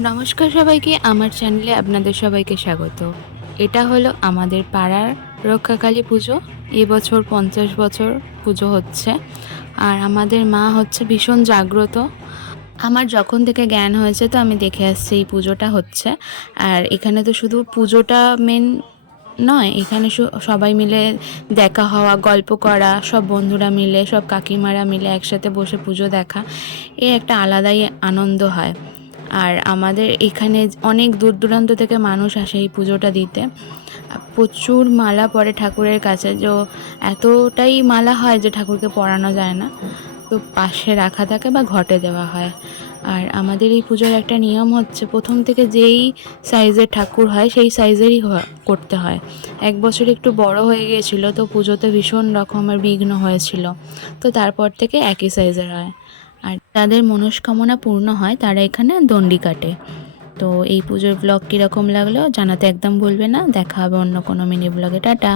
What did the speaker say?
নমস্কার সবাইকে, আমার চ্যানেলে আপনাদের সবাইকে স্বাগত। এটা হলো আমাদের পাড়ার রক্ষাকালী পুজো। এবছর 50 বছর পুজো হচ্ছে। আর আমাদের মা হচ্ছে ভীষণ জাগ্রত। আমার যখন থেকে জ্ঞান হয়েছে তো আমি দেখে আসছি এই পুজোটা হচ্ছে। আর এখানে তো শুধু পুজোটা মেন নয়, এখানে সবাই মিলে দেখা হওয়া, গল্প করা, সব বন্ধুরা মিলে, সব কাকিমারা মিলে একসাথে বসে পুজো দেখা, এ একটা আলাদাই আনন্দ হয়। আর আমাদের এখানে অনেক দূর দূরান্ত থেকে মানুষ আসে এই পুজোটা দিতে। প্রচুর মালা পড়ে ঠাকুরের কাছে, যে এতটাই মালা হয় যে ঠাকুরকে পরানো যায় না, তো পাশে রাখা থাকে বা ঘটে দেওয়া হয়। আর আমাদের এই পুজোর একটা নিয়ম হচ্ছে, প্রথম থেকে যেই সাইজের ঠাকুর হয় সেই সাইজেরই করতে হয়। এক বছর একটু বড় হয়ে গিয়েছিলো, তো পুজোতে ভীষণ রকমের বিঘ্ন হয়েছিল, তো তারপর থেকে একই সাইজের হয়। আর যাদের মনস্কামনা পূর্ণ হয় তারা এখানে দণ্ডি কাটে। তো এই পুজোর ব্লগ কীরকম লাগলো জানাতে একদম ভুলবে না। দেখা হবে অন্য কোনো মিনি ব্লগে। টাটা।